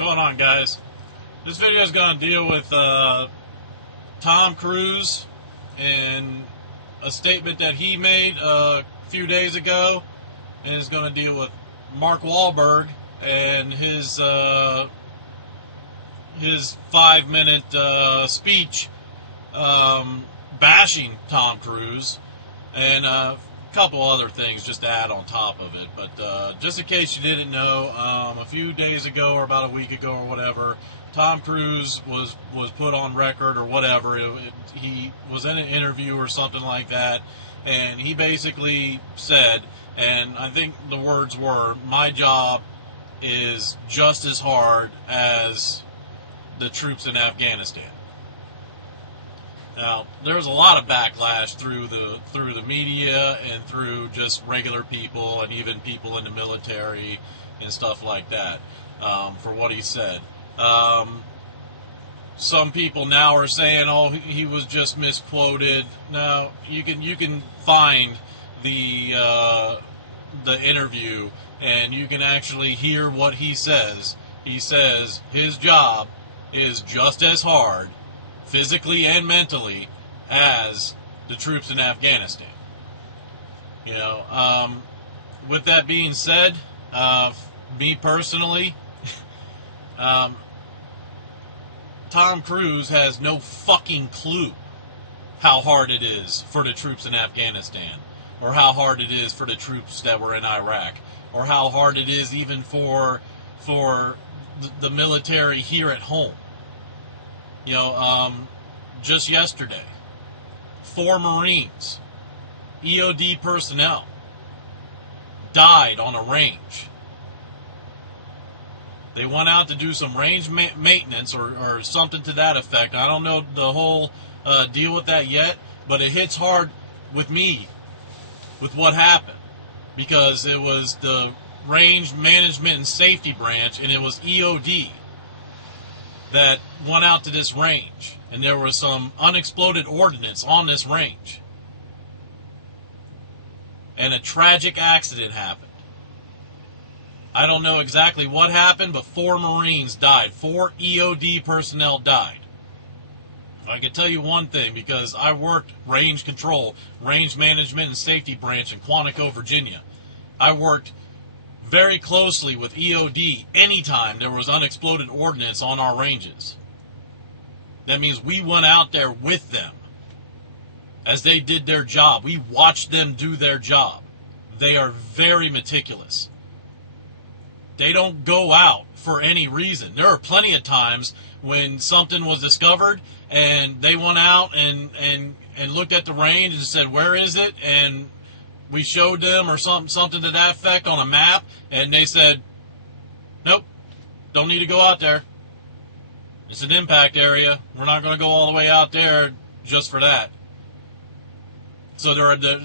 going on, guys? This video is going to deal with Tom Cruise and a statement that he made a few days ago, and is going to deal with Mark Wahlberg and his 5-minute speech bashing Tom Cruise, and a couple other things just to add on top of it. But just in case you didn't know, a few days ago or about a week ago or whatever, Tom Cruise was put on record or whatever. He was in an interview or something like that, and he basically said, and I think the words were, "My job is just as hard as the troops in Afghanistan." Now, there's a lot of backlash through the media and through just regular people and even people in the military and stuff like that for what he said. Some people now are saying, "Oh, he was just misquoted." No, you can find the interview and you can actually hear what he says. He says his job is just as hard, physically and mentally, as the troops in Afghanistan. You know, with that being said, me personally, Tom Cruise has no fucking clue how hard it is for the troops in Afghanistan, or how hard it is for the troops that were in Iraq, or how hard it is even for the military here at home. You know, just yesterday, 4 Marines, EOD personnel, died on a range. They went out to do some range maintenance or something to that effect. I don't know the whole deal with that yet, but it hits hard with me with what happened, because it was the Range Management and Safety Branch, and it was EOD that went out to this range, and there was some unexploded ordnance on this range, and a tragic accident happened. I don't know exactly what happened, but 4 Marines died. 4 EOD personnel died. If I could tell you one thing, because I worked range control, Range Management and Safety Branch in Quantico, Virginia. I worked very closely with EOD anytime there was unexploded ordnance on our ranges. That means we went out there with them as they did their job. We watched them do their job. They are very meticulous. They don't go out for any reason. There are plenty of times when something was discovered and they went out and looked at the range and said, "Where is it?" And we showed them or something to that effect on a map, and they said, "Nope, don't need to go out there. It's an impact area. We're not going to go all the way out there just for that." So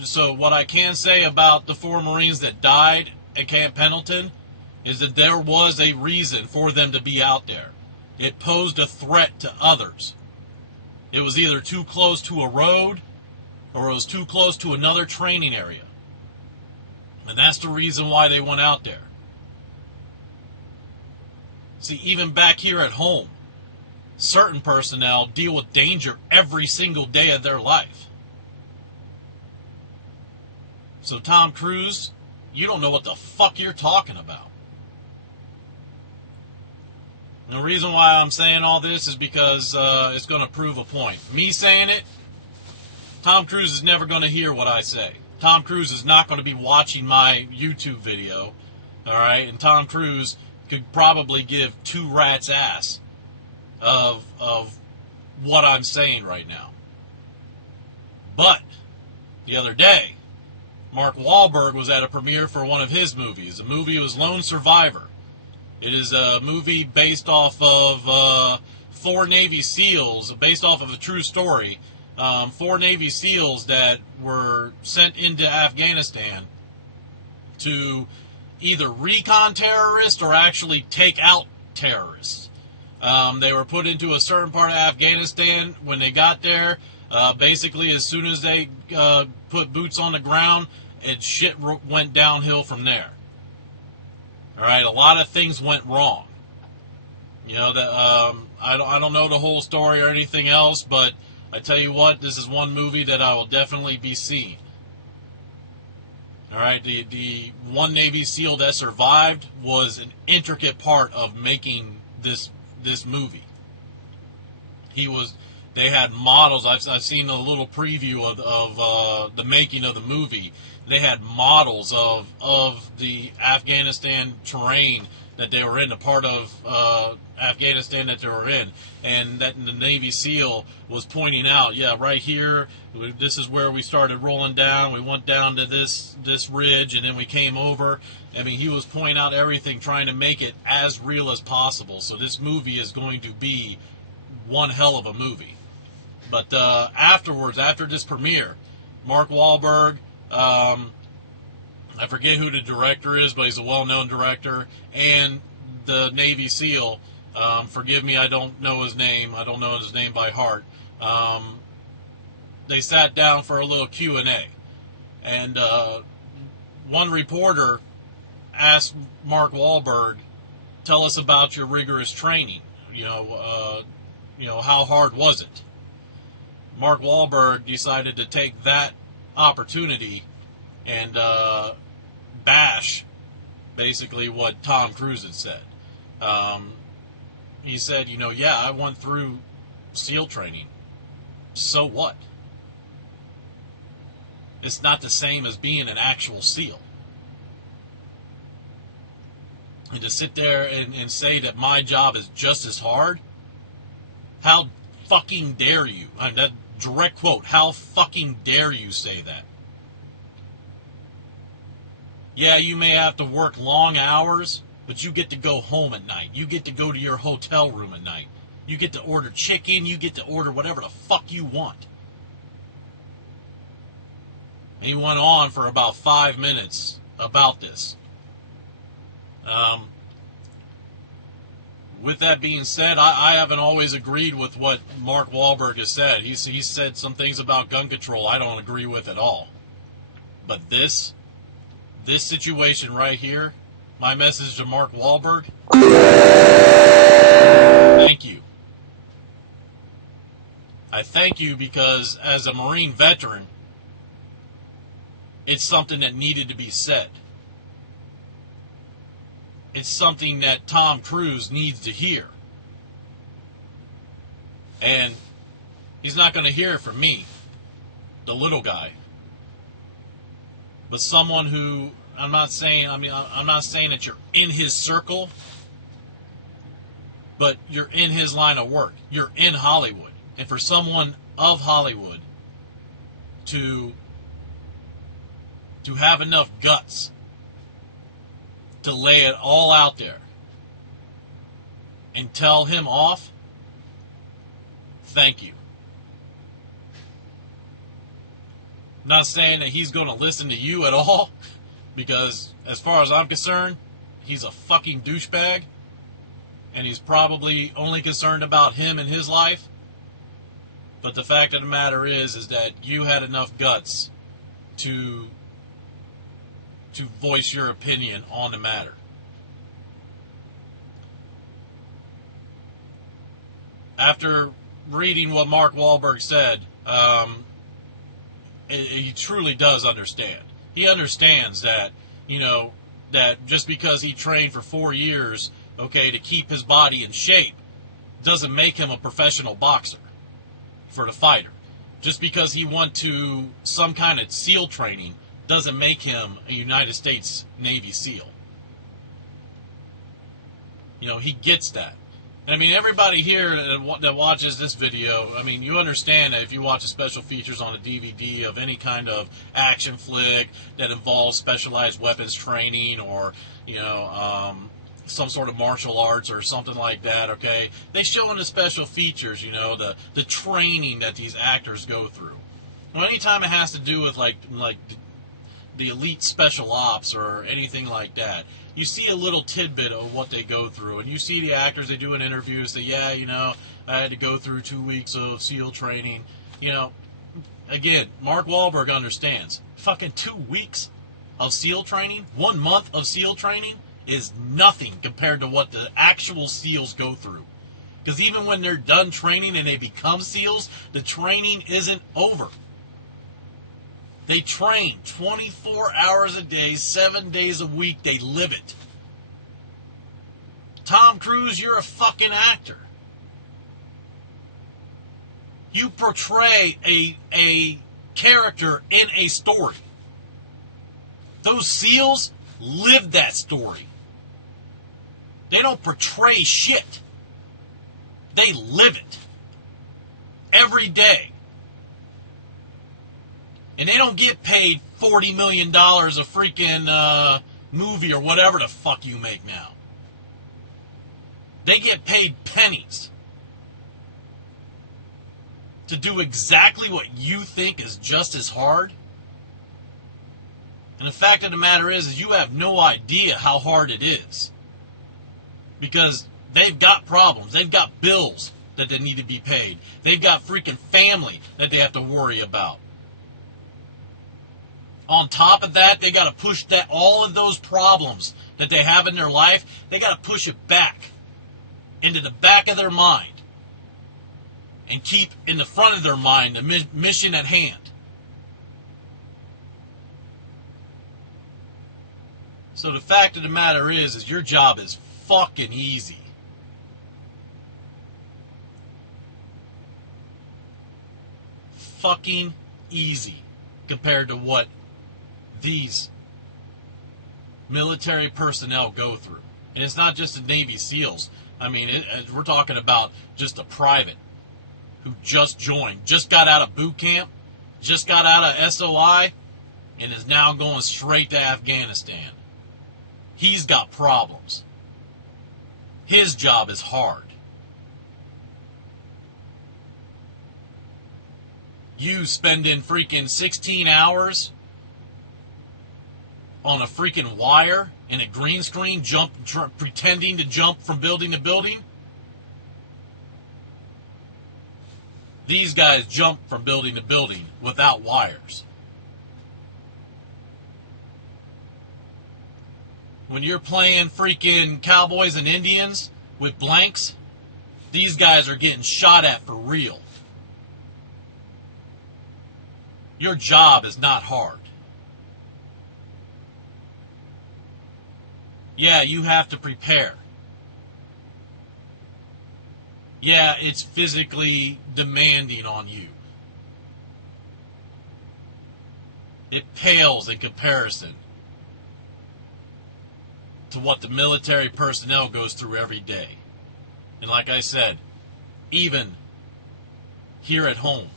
so what I can say about the 4 Marines that died at Camp Pendleton is that there was a reason for them to be out there. It posed a threat to others. It was either too close to a road or it was too close to another training area. And that's the reason why they went out there. See, even back here at home, certain personnel deal with danger every single day of their life. So Tom Cruise, you don't know what the fuck you're talking about. And the reason why I'm saying all this is because it's going to prove a point. Me saying it, Tom Cruise is never going to hear what I say. Tom Cruise is not going to be watching my YouTube video, all right? And Tom Cruise could probably give 2 rats' ass of what I'm saying right now. But the other day, Mark Wahlberg was at a premiere for one of his movies. The movie was Lone Survivor. It is a movie based off of 4 Navy SEALs, based off of a true story. 4 Navy SEALs that were sent into Afghanistan to either recon terrorists or actually take out terrorists. They were put into a certain part of Afghanistan. When they got there, basically as soon as they put boots on the ground, shit went downhill from there. All right, a lot of things went wrong. You know that I don't know the whole story or anything else, but I tell you what, this is one movie that I will definitely be seeing. All right, the one Navy SEAL that survived was an intricate part of making this movie. They had models. I've seen a little preview of the making of the movie. They had models of the Afghanistan terrain that they were in, the part of Afghanistan that they were in, and that the Navy SEAL was pointing out, yeah, right here, this is where we started rolling down. We went down to this ridge, and then we came over. I mean, he was pointing out everything, trying to make it as real as possible. So this movie is going to be one hell of a movie. But afterwards, after this premiere, Mark Wahlberg, I forget who the director is, but he's a well-known director, and the Navy SEAL, forgive me, I don't know his name. I don't know his name by heart. They sat down for a little Q&A, and one reporter asked Mark Wahlberg, "Tell us about your rigorous training. How hard was it?" Mark Wahlberg decided to take that opportunity and bash basically what Tom Cruise had said. He said, yeah, I went through SEAL training. So what? It's not the same as being an actual SEAL. And to sit there and say that my job is just as hard, how fucking dare you? I mean, that direct quote, how fucking dare you say that? Yeah, you may have to work long hours, but you get to go home at night. You get to go to your hotel room at night. You get to order chicken. You get to order whatever the fuck you want. And he went on for about 5 minutes about this. With that being said, I haven't always agreed with what Mark Wahlberg has said. He's said some things about gun control I don't agree with at all. But this situation right here, my message to Mark Wahlberg, thank you. I thank you because as a Marine veteran, it's something that needed to be said. It's something that Tom Cruise needs to hear. And he's not going to hear it from me, the little guy. But someone who, I'm not saying that you're in his circle, but you're in his line of work. You're in Hollywood. And for someone of Hollywood to have enough guts to lay it all out there and tell him off, thank you. Not saying that he's going to listen to you at all, because as far as I'm concerned, he's a fucking douchebag, and he's probably only concerned about him and his life. But the fact of the matter is that you had enough guts to voice your opinion on the matter. After reading what Mark Wahlberg said, he truly does understand. He understands that, that just because he trained for 4 years, to keep his body in shape, doesn't make him a professional boxer for the fighter. Just because he went to some kind of SEAL training doesn't make him a United States Navy SEAL. He gets that. I mean, everybody here that watches this video, I mean, you understand that if you watch the special features on a DVD of any kind of action flick that involves specialized weapons training or, some sort of martial arts or something like that, okay? They show in the special features, the training that these actors go through. Well, anytime it has to do with, like the elite special ops or anything like that, you see a little tidbit of what they go through, and you see the actors, they do in interviews, say, I had to go through 2 weeks of SEAL training. Again, Mark Wahlberg understands. Fucking 2 weeks of SEAL training, 1 month of SEAL training, is nothing compared to what the actual SEALs go through. Because even when they're done training and they become SEALs, the training isn't over. They train 24 hours a day, 7 days a week. They live it. Tom Cruise, you're a fucking actor. You portray a character in a story. Those SEALs live that story. They don't portray shit. They live it. Every day. And they don't get paid $40 million a freaking movie or whatever the fuck you make now. They get paid pennies to do exactly what you think is just as hard. And the fact of the matter is you have no idea how hard it is. Because they've got problems. They've got bills that they need to be paid. They've got freaking family that they have to worry about. On top of that, they got to push that all of those problems that they have in their life, they got to push it back into the back of their mind and keep in the front of their mind the mission at hand. So the fact of the matter is your job is fucking easy. Fucking easy compared to what these military personnel go through. And it's not just the Navy SEALs. I mean, we're talking about just a private who just joined, just got out of boot camp, just got out of SOI, and is now going straight to Afghanistan. He's got problems. His job is hard. You spending freaking 16 hours on a freaking wire in a green screen, pretending to jump from building to building. These guys jump from building to building without wires. When you're playing freaking cowboys and Indians with blanks, these guys are getting shot at for real. Your job is not hard. Yeah, you have to prepare. Yeah, it's physically demanding on you. It pales in comparison to what the military personnel goes through every day. And like I said, even here at home,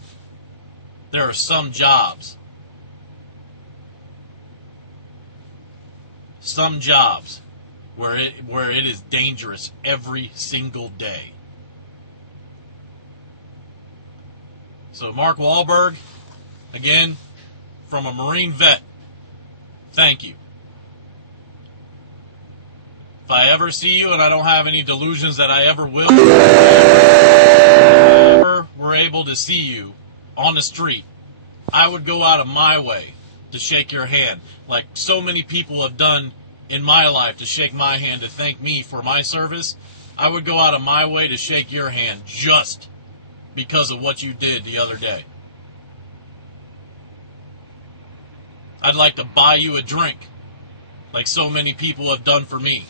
there are some jobs where it is dangerous every single day. So Mark Wahlberg, again, from a Marine vet, thank you. If I ever see you, and I don't have any delusions that I ever will, if I ever were able to see you on the street, I would go out of my way to shake your hand, like so many people have done in my life to shake my hand to thank me for my service. I would go out of my way to shake your hand just because of what you did the other day. I'd like to buy you a drink, like so many people have done for me.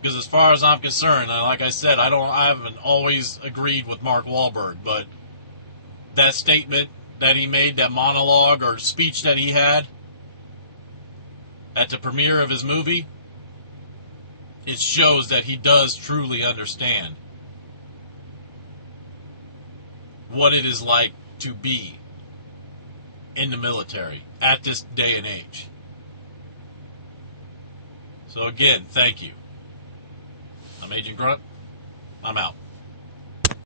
Because as far as I'm concerned, like I said, I haven't always agreed with Mark Wahlberg, but that statement that he made, that monologue or speech that he had at the premiere of his movie, it shows that he does truly understand what it is like to be in the military at this day and age. So again, thank you. I'm Agent Grunt. I'm out.